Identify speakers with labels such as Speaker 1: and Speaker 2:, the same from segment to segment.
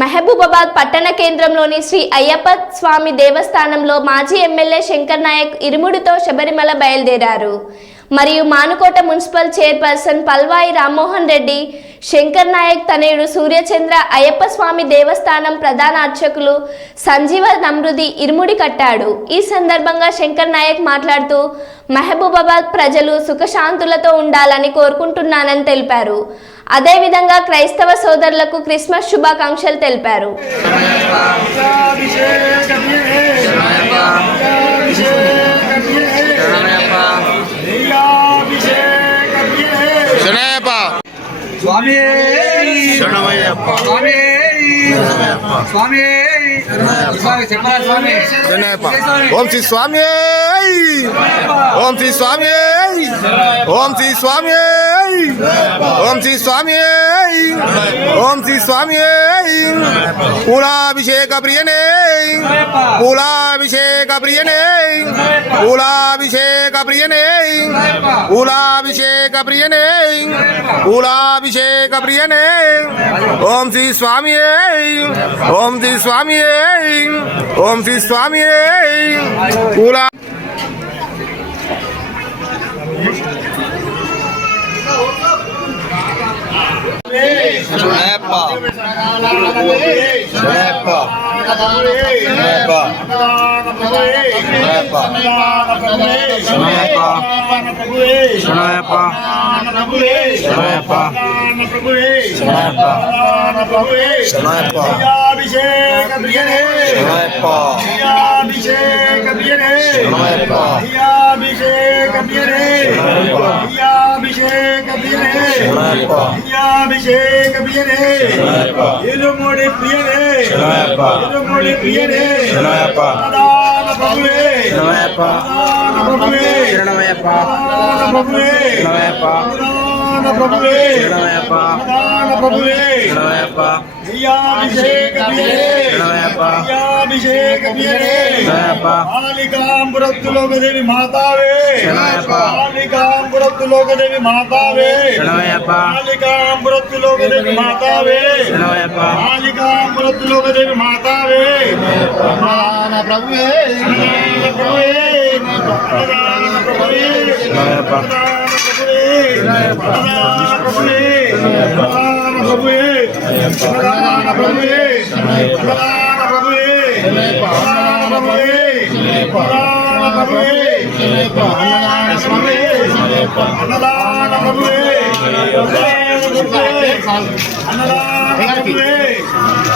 Speaker 1: మహబూబాబాద్ పట్టణ కేంద్రంలోని శ్రీ అయ్యప్ప స్వామి దేవస్థానంలో మాజీ ఎమ్మెల్యే శంకర్ నాయక్ ఇరుముడితో శబరిమల బయలుదేరారు. మరియు మానుకోట మున్సిపల్ చైర్పర్సన్ పల్వాయి రామ్మోహన్ రెడ్డి శంకర్ నాయక్ తనయుడు సూర్యచంద్ర అయ్యప్ప స్వామి దేవస్థానం ప్రధాన అర్చకులు సంజీవ నమృది ఇరుముడి కట్టాడు. ఈ సందర్భంగా శంకర్ నాయక్ మాట్లాడుతూ మహబూబాబాద్ ప్రజలు సుఖశాంతులతో ఉండాలని కోరుకుంటున్నానని తెలిపారు. అదేవిధంగా క్రైస్తవ సోదరులకు క్రిస్మస్ శుభాకాంక్షలు తెలిపారు.
Speaker 2: స్వామి!
Speaker 3: శరణమయ్యప్ప.
Speaker 2: స్వామి! స్వామి!
Speaker 3: ఓం శ్రీ స్వామి! ఓం శ్రీ స్వామి! ఓం శ్రీ స్వామి! ఓం శ్రీ స్వామి! ఓం శ్రీ స్వామి! పూలాభిషేక ప్రియనే పూలాభిషేక ప్రియనే పూలాభిషేక ప్రియనే పూలాభిషేక ప్రియనే పూలాభిషేక ప్రియనే ఓం శ్రీ స్వామి ఓం శ్రీ స్వామి ఓం శ్రీ స్వామి పూలా
Speaker 2: Nepa. Nepa. Nepa. Nepa. Nepa. Nepa. Nepa. Nepa. Nepa.
Speaker 4: Abhishek Abhiyane.
Speaker 2: Nepa.
Speaker 4: Abhishek Abhiyane.
Speaker 2: Nepa.
Speaker 4: अभिषेक वीरे अभिषेक वीरे
Speaker 2: अभिषेक
Speaker 4: वीरे இருமொழி
Speaker 2: பிரியரே
Speaker 4: இருமொழி பிரியரே
Speaker 2: சரணமயப்பா
Speaker 4: சரணமயப்பா சரணமயப்பா
Speaker 2: சரணமயப்பா
Speaker 4: అన్నదాన ప్రభువే. అన్నదాన ప్రభువే.
Speaker 2: అయ్యాభిషేక
Speaker 4: ప్రియరే అయ్యాభిషేక
Speaker 2: ప్రియరే
Speaker 4: బాలికాంబురత్తులోకదేవి మాతావే. బాలికాంబురత్తులోకదేవి మాతావే. బాలికాంబురత్తులోకదేవి మాతావే. బాలికాంబురత్తులోకదేవి మాతావే. అన్నదాన ప్రభువే. అన్నదాన ప్రభువే. అన్నదాన ప్రభువే. అన్నదాన ప్రభువే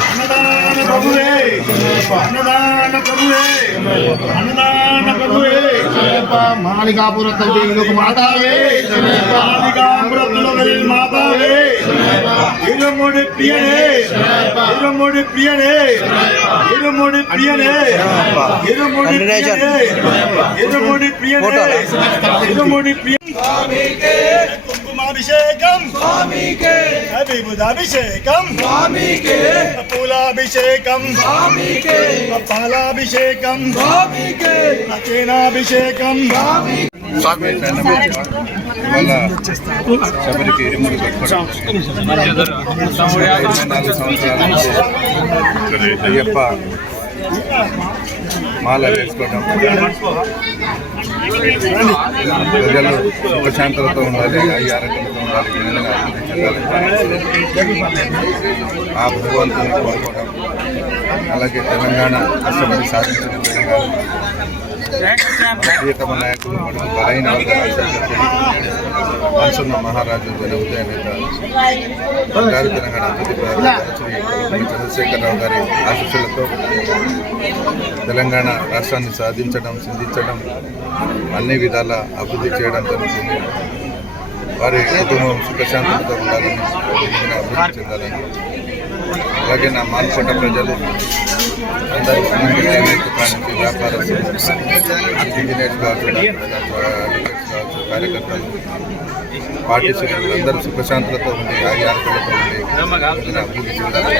Speaker 4: అన్నదాన ప్రభువే
Speaker 5: మాళికాపురత్తులకు మాతావే
Speaker 4: మాళికాపురత్తులవరిల్ మాతావే இருமுடி பிரியனே இருமுடி பிரியனே இருமுடி பிரியனே இருமுடி பிரியனே இருமுடி பிரியனே இருமுடி பிரியனே అభిషేకం స్వామికే. అభిబుధాభిషేకం స్వామికే. పూలాభిషేకం స్వామికే. పాలాభిషేకం స్వామికే. అచేనాభిషేకం
Speaker 3: స్వామి
Speaker 6: అయ్యప్ప మాల వేసుకోవడం ప్రజలు సుఖశాంతులతో ఉండాలి అయ్యి ఆరోగ్యంతో ఉండాలి విధంగా అభివృద్ధి చెందాలి ఆ భగవంతుని కోరుకోవడం అలాగే తెలంగాణ అసెంబ్లీ సాధించిన తెలంగాణ ప్రియతమ నాయకులు మరియు బలైన మనసున్న మహారాజు జన ఉదయ నేత బంగారు తెలంగాణ అభివృద్ధి ప్రధాని చంద్రశేఖరరావు గారి ఆశీస్సులతో తెలంగాణ రాష్ట్రాన్ని సాధించడం సింధించడం అన్ని విధాల అభివృద్ధి చేయడం జరుగుతుంది వారి కుటుంబం సుఖశాంతులతో ఉండాలని అభివృద్ధి చెందాలని అలాగే నా మాల్కోట ప్రజలు అందరూ వ్యాపారస్తులు ఇంజనీర్స్ కావచ్చు కావచ్చు కార్యకర్తలు పార్టీ సభ్యులు అందరూ సుఖశాంతులతో ఉండి ఆరోగ్యాలతో ఉండి అభివృద్ధి చెందాలని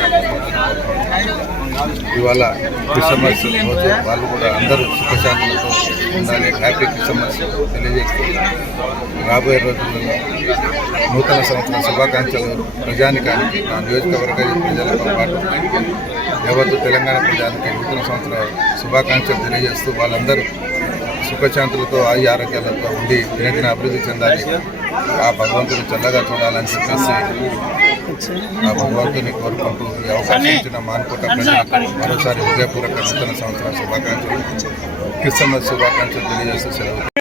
Speaker 6: ఇవాళ క్రిస్మస్ రోజు వాళ్ళు కూడా అందరూ సుఖశాంతులతో ఉండాలి హ్యాపీ క్రిస్మస్ తెలియజేస్తూ రాబోయే రోజుల్లో నూతన సంవత్సర శుభాకాంక్షలు ప్రజానికానికి నా నియోజకవర్గ ప్రజలతో పాటు యావత్తు తెలంగాణ ప్రజానికి నూతన సంవత్సర శుభాకాంక్షలు తెలియజేస్తూ వాళ్ళందరూ సుఖశాంతులతో ఆయి ఆరోగ్యాలతో ఉండి దినదిన అభివృద్ధి చెందాలి. ఆ భగవంతుని చల్లగా చూడాలని చెప్పేసి ఆ భగవంతుని కోరుకుంటూ ఈ అవకాశం ఇచ్చిన మానుకోట మరోసారి హృదయపూర్వక నూతన సంవత్సర శుభాకాంక్షలు. క్రిస్మస్ శుభాకాంక్షలు తెలియజేస్తూ సెలవు